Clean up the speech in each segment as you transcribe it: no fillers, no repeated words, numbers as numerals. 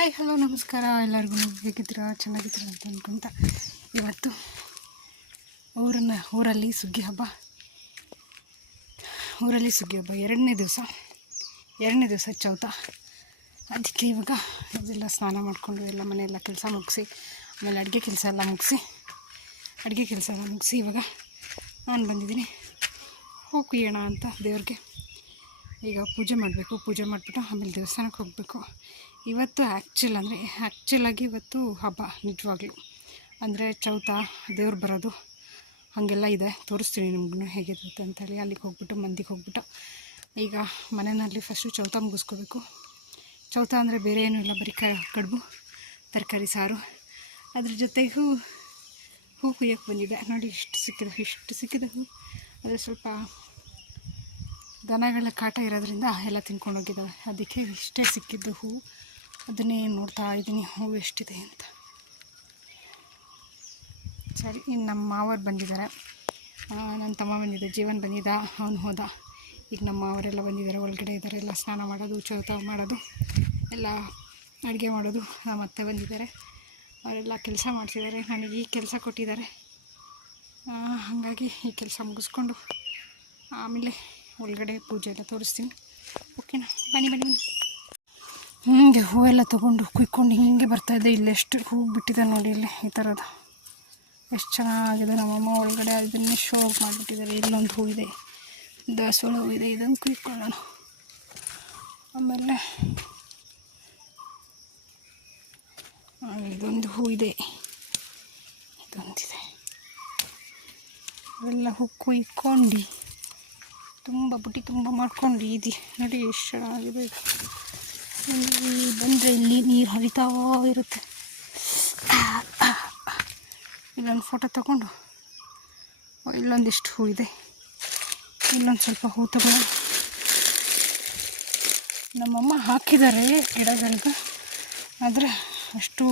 Hi hello ನಮಸ್ಕಾರ ಎಲ್ಲರಿಗೂ. ಹೇಗಿದ್ದೀರಾ? ಚೆನ್ನಾಗಿದ್ದೀರಾ ಅಂತ ಅಂದ್ಕೊಂತ ಇವತ್ತು ಊರಲ್ಲಿ ಸುಗ್ಗಿ ಹಬ್ಬ ಎರಡನೇ ದಿವಸ ಚೌತ. ಅದಕ್ಕೆ ಇವಾಗ ಇದೆಲ್ಲ ಸ್ನಾನ ಮಾಡಿಕೊಂಡು ಎಲ್ಲ ಮನೆಯೆಲ್ಲ ಕೆಲಸ ಮುಗಿಸಿ ಆಮೇಲೆ ಅಡುಗೆ ಕೆಲಸ ಎಲ್ಲ ಮುಗಿಸಿ ಇವಾಗ ನಾನು ಬಂದಿದ್ದೀನಿ ಹೋಗೋಣ ಅಂತ ದೇವ್ರಿಗೆ. ಈಗ ಪೂಜೆ ಮಾಡಿಬಿಟ್ಟು ಆಮೇಲೆ ದೇವಸ್ಥಾನಕ್ಕೆ ಹೋಗಬೇಕು. ಇವತ್ತು ಆ್ಯಕ್ಚುಲಾಗಿ ಇವತ್ತು ಹಬ್ಬ ನಿಜವಾಗ್ಲೂ ಅಂದರೆ ಚೌತ ದೇವ್ರು ಬರೋದು ಹಾಗೆಲ್ಲ ಇದೆ. ತೋರಿಸ್ತೀನಿ ನಿಮ್ಗೂ ಹೇಗಿರುತ್ತೆ ಅಂತೇಳಿ. ಅಲ್ಲಿಗೆ ಹೋಗ್ಬಿಟ್ಟು ಈಗ ಮನೆಯಲ್ಲಿ ಫಸ್ಟು ಚೌತ ಮುಗಿಸ್ಕೋಬೇಕು. ಚೌತ ಅಂದರೆ ಬೇರೆ ಏನೂ ಇಲ್ಲ, ಬರೀ ಕಡುಬು ತರಕಾರಿ ಸಾರು. ಅದ್ರ ಜೊತೆಗೆ ಹೂ ಕುಯ್ಯೋಕ್ಕೆ ಬಂದಿದೆ. ನೋಡಿ ಇಷ್ಟು ಸಿಕ್ಕಿದೆ ಹೂ. ಆದರೆ ಸ್ವಲ್ಪ ದನಗಳ ಕಾಟ ಇರೋದ್ರಿಂದ ಎಲ್ಲ ತಿನ್ಕೊಂಡು ಹೋಗಿದ್ದಾವೆ. ಅದಕ್ಕೆ ಇಷ್ಟೇ ಸಿಕ್ಕಿದ್ದು ಹೂ. ಅದನ್ನೇ ನೋಡ್ತಾ ಇದ್ದೀನಿ ಹೂ ಎಷ್ಟಿದೆ ಅಂತ. ಸರಿ, ಇನ್ನು ನಮ್ಮ ಮಾವರು ಬಂದಿದ್ದಾರೆ, ನನ್ನ ತಮ್ಮ ಬಂದಿದ್ದ, ಜೀವನ್ ಬಂದಿದ್ದ, ಅವನು ಹೋದ. ಈಗ ನಮ್ಮ ಅವರೆಲ್ಲ ಬಂದಿದ್ದಾರೆ, ಒಳಗಡೆ ಇದ್ದಾರೆ. ಎಲ್ಲ ಸ್ನಾನ ಮಾಡೋದು, ಚೌತ ಮಾಡೋದು, ಎಲ್ಲ ಅಡುಗೆ ಮಾಡೋದು. ಮತ್ತೆ ಬಂದಿದ್ದಾರೆ, ಅವರೆಲ್ಲ ಕೆಲಸ ಮಾಡ್ತಿದ್ದಾರೆ. ನನಗೆ ಈ ಕೆಲಸ ಕೊಟ್ಟಿದ್ದಾರೆ. ಹಾಗಾಗಿ ಈ ಕೆಲಸ ಮುಗಿಸ್ಕೊಂಡು ಆಮೇಲೆ ಒಳಗಡೆ ಪೂಜೆ ಎಲ್ಲ ತೋರಿಸ್ತೀನಿ. ಓಕೆನಾ? ಬನ್ನಿ. ಹೀಗೆ ಹೂವೆಲ್ಲ ತೊಗೊಂಡು ಕುಯ್ಕೊಂಡು ಹೀಗೆ ಬರ್ತಾಯಿದ್ದೆ. ಇಲ್ಲಿ ಎಷ್ಟು ಹೂ ಬಿಟ್ಟಿದೆ ನೋಡಿ, ಇಲ್ಲಿ ಈ ಥರದ್ದು ಎಷ್ಟು ಚೆನ್ನಾಗಿದೆ. ನಮ್ಮಮ್ಮ ಒಳಗಡೆ ಇದನ್ನೇ ಶೋ ಮಾಡಿಬಿಟ್ಟಿದ್ದಾರೆ. ಇಲ್ಲೊಂದು ಹೂ ಇದೆ, ದಾಸವಾಳ ಹೂ ಇದೆ, ಇದನ್ನು ಕುಯ್ಕೊಳ್ಳೋಣ. ಆಮೇಲೆ ಇದೊಂದು ಹೂ ಇದೆ, ಇದೊಂದಿದೆ. ಅವೆಲ್ಲ ಹೂ ಕುಯ್ಕೊಂಡು ಬುಟ್ಟಿ ತುಂಬ ಮಾಡ್ಕೊಂಡು ಇದು ನೋಡಿ ಎಷ್ಟು ಚೆನ್ನಾಗಿದೆ. ಇದು ಬಂದರೆ ಇಲ್ಲಿ ನೀರು ಹರಿತಾ ಇರುತ್ತೆ. ಇಲ್ಲೊಂದು ಫೋಟೋ ತಗೊಂಡು ಇಲ್ಲೊಂದಿಷ್ಟು ಹೂ ಇದೆ, ಇಲ್ಲೊಂದು ಸ್ವಲ್ಪ ಹೂ ತಗೊಂಡು ನಮ್ಮಮ್ಮ ಹಾಕಿದ್ದಾರೆ ಗಿಡಗಳಿಗೆ. ಆದರೆ ಅಷ್ಟು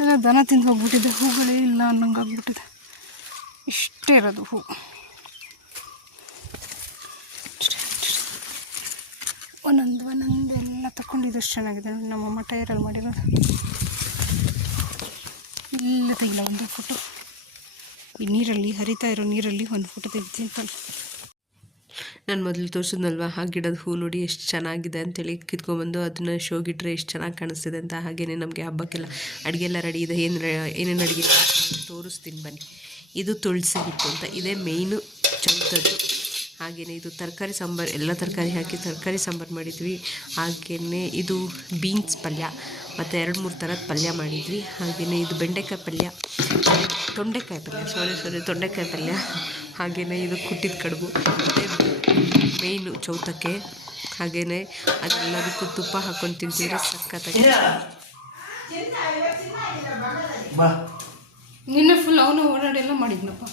ಎಲ್ಲ ದನ ತಿಂದು ಹೋಗ್ಬಿಟ್ಟಿದೆ, ಹೂಗಳೇ ಇಲ್ಲ ಅನ್ನಂಗೆ ಆಗ್ಬಿಟ್ಟಿದೆ. ಇಷ್ಟೇ ಇರೋದು ಹೂ. ಒಂದೊಂದು ಎಲ್ಲ ತಗೊಂಡಿದ್ದಷ್ಟು ಚೆನ್ನಾಗಿದೆ. ನಮ್ಮಮ್ಮ ಟೈರಲ್ಲಿ ಮಾಡಿರೋದು. ಇಲ್ಲ ತೆಗಿಲ್ಲ ಒಂದು ಫೋಟೋ. ಈ ನೀರಲ್ಲಿ ಹರಿತಾ ಇರೋ ನೀರಲ್ಲಿ ಒಂದು ಫೋಟೋ ತೆಗಿತೀನಿ. ನಾನು ಮೊದಲು ತೋರಿಸಿದ್ನಲ್ವ, ಆ ಗಿಡದ ಹೂ ನೋಡಿ ಎಷ್ಟು ಚೆನ್ನಾಗಿದೆ ಅಂತೇಳಿ ಕಿತ್ಕೊಂಡ್ಬಂದು ಅದನ್ನು ಶೋಗಿಟ್ರೆ ಎಷ್ಟು ಚೆನ್ನಾಗಿ ಕಾಣಿಸ್ತಿದೆ ಅಂತ. ಹಾಗೆಯೇ ನಮಗೆ ಹಬ್ಬಕ್ಕೆಲ್ಲ ಅಡುಗೆ ಎಲ್ಲ ರೆಡಿ ಇದೆ. ಏನೇನು ಅಡುಗೆ ತೋರಿಸ್ತೀನಿ ಬನ್ನಿ. ಇದು ತುಳಸಿ ಹಿಟ್ಟು ಅಂತ, ಇದೇ ಮೇಯ್ನು ಚೌತದ್ದು. ಹಾಗೆಯೇ ಇದು ತರಕಾರಿ ಸಾಂಬಾರು, ಎಲ್ಲ ತರಕಾರಿ ಹಾಕಿ ತರಕಾರಿ ಸಾಂಬಾರು ಮಾಡಿದ್ವಿ. ಹಾಗೆಯೇ ಇದು ಬೀನ್ಸ್ ಪಲ್ಯ ಮತ್ತು 2-3 ಥರದ ಪಲ್ಯ ಮಾಡಿದ್ವಿ. ಹಾಗೆಯೇ ಇದು ಬೆಂಡೆಕಾಯಿ ಪಲ್ಯ, ತೊಂಡೆಕಾಯಿ ಪಲ್ಯ. ಹಾಗೆಯೇ ಇದು ಕುಟ್ಟಿದ ಕಡುಬು, ಮತ್ತು ಮೇಯ್ನು ಚೌತಕ್ಕೆ. ಹಾಗೆಯೇ ಅದೆಲ್ಲದಕ್ಕೂ ತುಪ್ಪ ಹಾಕ್ಕೊಂಡು ತಿಂತಿದ್ರೆ ಸಖತ್ತಾಗಿ. ನಿನ್ನೆ ಫುಲ್ ಅವನು ಓಡಾಡೆಲ್ಲ ಮಾಡಿದ್ನಪ್ಪ.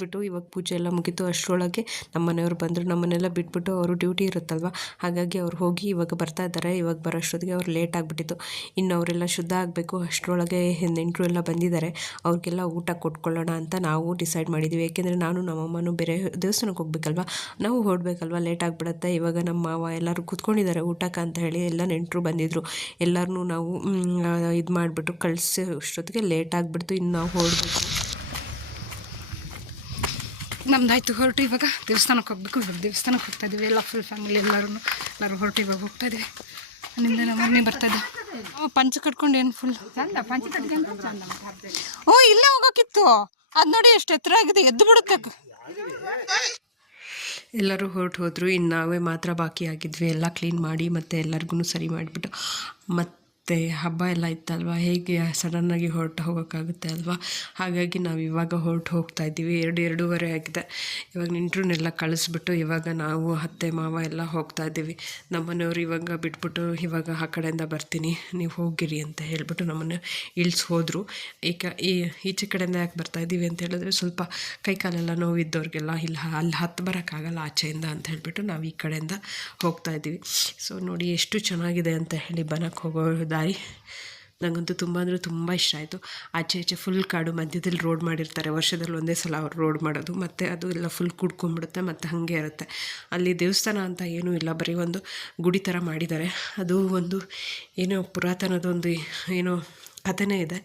ಬಿಟ್ಟು ಇವಾಗ ಪೂಜೆ ಎಲ್ಲ ಮುಗೀತು. ಅಷ್ಟರೊಳಗೆ ನಮ್ಮ ಮನೆಯವ್ರು ಬಂದರು. ನಮ್ಮನ್ನೆಲ್ಲ ಬಿಟ್ಬಿಟ್ಟು ಅವರು ಡ್ಯೂಟಿ ಇರುತ್ತಲ್ವ, ಹಾಗಾಗಿ ಅವ್ರು ಹೋಗಿ ಇವಾಗ ಬರ್ತಾ ಇದ್ದಾರೆ. ಇವಾಗ ಬರೋಷ್ಟೊತ್ತಿಗೆ ಅವ್ರು ಲೇಟ್ ಆಗಿಬಿಟ್ಟಿತ್ತು. ಇನ್ನು ಅವರೆಲ್ಲ ಶುದ್ಧ ಆಗಬೇಕು. ಅಷ್ಟರೊಳಗೆ ನೆಂಟರು ಎಲ್ಲ ಬಂದಿದ್ದಾರೆ. ಅವ್ರಿಗೆಲ್ಲ ಊಟ ಕೊಟ್ಕೊಳ್ಳೋಣ ಅಂತ ನಾವು ಡಿಸೈಡ್ ಮಾಡಿದ್ದೀವಿ. ಏಕೆಂದರೆ ನಾನು ನಮ್ಮಮ್ಮನೂ ಬೇರೆ ದೇವಸ್ಥಾನಕ್ಕೆ ಹೋಗ್ಬೇಕಲ್ವ, ನಾವು ಹೊರಡ್ಬೇಕಲ್ವ, ಲೇಟ್ ಆಗಿಬಿಡುತ್ತೆ. ಇವಾಗ ನಮ್ಮ ಮಾವ ಎಲ್ಲರೂ ಕೂತ್ಕೊಂಡಿದ್ದಾರೆ ಊಟಕ್ಕೆ ಅಂತ ಹೇಳಿ. ಎಲ್ಲ ನೆಂಟರು ಬಂದಿದ್ದರು. ಎಲ್ಲರನ್ನೂ ನಾವು ಇದು ಮಾಡಿಬಿಟ್ಟು ಅಷ್ಟೊತ್ತಿಗೆ ಲೇಟ್ ಆಗಿಬಿಡ್ತು. ಇನ್ನು ನಾವು ಹೊರಡ್ಬೇಕು. ನಮ್ದಾಯ್ತು ಹೊರಟು. ಇವಾಗ ದೇವಸ್ಥಾನಕ್ಕೆ ಹೋಗ್ಬೇಕು. ಇವಾಗ ದೇವಸ್ಥಾನಕ್ಕೆ ಹೋಗ್ತಾ ಇದ್ದೀವಿ. ಎಲ್ಲ ಫುಲ್ ಫ್ಯಾಮಿಲಿ ಎಲ್ಲರೂ ಹೊರಟು ಇವಾಗ ಹೋಗ್ತಾ ಇದ್ದೀವಿ. ನಿಮ್ದು ನಮ್ಮ ಮನೆ ಬರ್ತಾ ಇದೆ. ಪಂಚ ಕಟ್ಕೊಂಡು ಏನು ಫುಲ್ ಪಂಚ ಕಟ್ಕೊಂಡು ಇಲ್ಲೇ ಹೋಗೋಕ್ಕಿತ್ತು. ಅದು ನೋಡಿ ಎಷ್ಟು ಎತ್ತರ ಆಗಿದೆ, ಎದ್ದು ಬಿಡುತ್ತೆ. ಎಲ್ಲರೂ ಹೊರಟು ಹೋದರು. ಇನ್ನು ನಾವೇ ಮಾತ್ರ ಬಾಕಿ ಆಗಿದ್ವಿ. ಎಲ್ಲ ಕ್ಲೀನ್ ಮಾಡಿ ಮತ್ತು ಎಲ್ಲರಿಗೂ ಸರಿ ಮಾಡಿಬಿಟ್ಟು ಮತ್ತು ಹಬ್ಬ ಎಲ್ಲ ಇತ್ತಲ್ವ, ಹೇಗೆ ಸಡನ್ನಾಗಿ ಹೊರಟು ಹೋಗೋಕ್ಕಾಗುತ್ತೆ ಅಲ್ವಾ. ಹಾಗಾಗಿ ನಾವು ಇವಾಗ ಹೋಗ್ತಾ ಇದ್ದೀವಿ. 2:30 ಆಗಿದೆ. ಇವಾಗ ನೆಂಟರನ್ನೆಲ್ಲ ಕಳಿಸ್ಬಿಟ್ಟು ಇವಾಗ ನಾವು ಅತ್ತೆ ಮಾವ ಎಲ್ಲ ಹೋಗ್ತಾ ಇದ್ದೀವಿ. ನಮ್ಮನೆಯವರು ಇವಾಗ ಬಿಟ್ಬಿಟ್ಟು ಇವಾಗ ಆ ಕಡೆಯಿಂದ ಬರ್ತೀನಿ, ನೀವು ಹೋಗಿರಿ ಅಂತ ಹೇಳಿಬಿಟ್ಟು ನಮ್ಮನ್ನು ಹೋದರು. ಈಚೆ ಕಡೆಯಿಂದ ಯಾಕೆ ಬರ್ತಾಯಿದ್ದೀವಿ ಅಂತ ಹೇಳಿದ್ರೆ, ಸ್ವಲ್ಪ ಕೈಕಾಲೆಲ್ಲ ನೋವಿದ್ದವ್ರಿಗೆಲ್ಲ ಅಲ್ಲಿ ಹತ್ತು ಬರೋಕ್ಕಾಗಲ್ಲ ಆಚೆಯಿಂದ ಅಂತ ಹೇಳಿಬಿಟ್ಟು ನಾವು ಈ ಕಡೆಯಿಂದ ಹೋಗ್ತಾ ಇದ್ದೀವಿ. ಸೊ ನೋಡಿ ಎಷ್ಟು ಚೆನ್ನಾಗಿದೆ ಅಂತ ಹೇಳಿ ಬನಕ್ಕೆ ಹೋಗೋ ದಾರಿ. ನನಗಂತೂ ತುಂಬ ಅಂದರೆ ತುಂಬ ಇಷ್ಟ ಆಯಿತು. ಆಚೆ ಈಚೆ ಫುಲ್ ಕಾಡು, ಮಧ್ಯದಲ್ಲಿ ರೋಡ್ ಮಾಡಿರ್ತಾರೆ. ವರ್ಷದಲ್ಲಿ ಒಂದೇ ಸಲ ಅವ್ರು ರೋಡ್ ಮಾಡೋದು, ಮತ್ತು ಅದು ಎಲ್ಲ ಫುಲ್ ಕುಡ್ಕೊಂಡ್ಬಿಡುತ್ತೆ, ಮತ್ತು ಹಾಗೆ ಇರುತ್ತೆ. ಅಲ್ಲಿ ದೇವಸ್ಥಾನ ಅಂತ ಏನೂ ಇಲ್ಲ, ಬರೀ ಒಂದು ಗುಡಿ ಥರ ಮಾಡಿದ್ದಾರೆ. ಅದು ಒಂದು ಏನೋ ಪುರಾತನದೊಂದು ಏನೋ ಕಥೆನೇ ಇದೆ.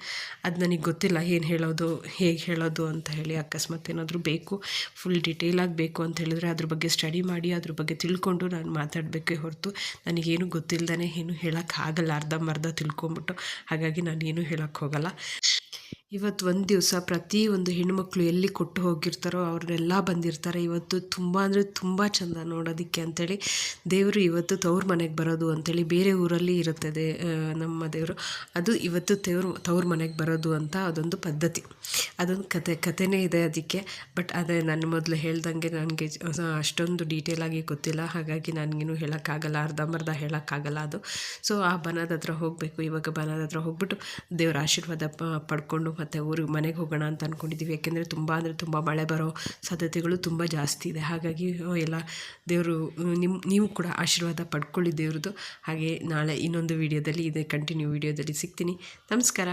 ಅದು ನನಗೆ ಗೊತ್ತಿಲ್ಲ ಏನು ಹೇಳೋದು, ಹೇಗೆ ಹೇಳೋದು ಅಂತ ಹೇಳಿ. ಅಕಸ್ಮಾತ್ ಏನಾದರೂ ಬೇಕು, ಫುಲ್ ಡಿಟೇಲಾಗಿ ಬೇಕು ಅಂತ ಹೇಳಿದ್ರೆ ಅದ್ರ ಬಗ್ಗೆ ಸ್ಟಡಿ ಮಾಡಿ ಅದ್ರ ಬಗ್ಗೆ ತಿಳ್ಕೊಂಡು ನಾನು ಮಾತಾಡಬೇಕೇ ಹೊರತು ನನಗೇನು ಗೊತ್ತಿಲ್ಲದೇ ಏನು ಹೇಳೋಕ್ಕಾಗಲ್ಲ. ಅರ್ಧಂಬರ್ಧ ತಿಳ್ಕೊಂಬಿಟ್ಟು, ಹಾಗಾಗಿ ನಾನೇನು ಹೇಳೋಕ್ಕೆ ಹೋಗಲ್ಲ. ಇವತ್ತು ಒಂದು ದಿವಸ ಪ್ರತಿ ಒಂದು ಹೆಣ್ಣುಮಕ್ಳು ಎಲ್ಲಿ ಕೊಟ್ಟು ಹೋಗಿರ್ತಾರೋ ಅವ್ರನ್ನೆಲ್ಲ ಬಂದಿರ್ತಾರೆ. ಇವತ್ತು ತುಂಬ ಅಂದರೆ ತುಂಬ ಚೆಂದ ನೋಡೋದಕ್ಕೆ ಅಂಥೇಳಿ. ದೇವರು ಇವತ್ತು ತವ್ರ ಮನೆಗೆ ಬರೋದು ಅಂಥೇಳಿ ಬೇರೆ ಊರಲ್ಲಿ ಇರುತ್ತದೆ ನಮ್ಮ ದೇವರು. ಅದು ಇವತ್ತು ತವ್ರ ಮನೆಗೆ ಬರೋದು ಅಂತ ಅದೊಂದು ಪದ್ಧತಿ, ಅದೊಂದು ಕಥೆನೇ ಇದೆ ಅದಕ್ಕೆ. ಬಟ್ ಅದೇ ನಾನು ಮೊದಲು ಹೇಳ್ದಂಗೆ ನನಗೆ ಅಷ್ಟೊಂದು ಡೀಟೇಲಾಗಿ ಗೊತ್ತಿಲ್ಲ, ಹಾಗಾಗಿ ನನಗೇನು ಹೇಳೋಕ್ಕಾಗಲ್ಲ, ಅರ್ಧಂಬರ್ಧ ಹೇಳೋಕ್ಕಾಗಲ್ಲ ಅದು. ಸೊ ಆ ಬನದ ಹತ್ರ ಹೋಗಬೇಕು. ಇವಾಗ ಬನದ ಹತ್ರ ಹೋಗ್ಬಿಟ್ಟು ದೇವರ ಆಶೀರ್ವಾದ ಪಡ್ಕೊಂಡು ಮತ್ತು ಊರಿಗೆ ಮನೆಗೆ ಹೋಗೋಣ ಅಂತ ಅಂದ್ಕೊಂಡಿದ್ದೀವಿ. ಯಾಕೆಂದರೆ ತುಂಬ ಅಂದರೆ ತುಂಬ ಮಳೆ ಬರೋ ಸಾಧ್ಯತೆಗಳು ತುಂಬ ಜಾಸ್ತಿ ಇದೆ. ಹಾಗಾಗಿ ಎಲ್ಲ ದೇವರು ನೀವು ಕೂಡ ಆಶೀರ್ವಾದ ಪಡ್ಕೊಳ್ಳಿ ದೇವ್ರದ್ದು. ಹಾಗೆ ನಾಳೆ ಇನ್ನೊಂದು ವೀಡಿಯೋದಲ್ಲಿ, ಇದೇ ಕಂಟಿನ್ಯೂ ವೀಡಿಯೋದಲ್ಲಿ ಸಿಗ್ತೀನಿ. ನಮಸ್ಕಾರ.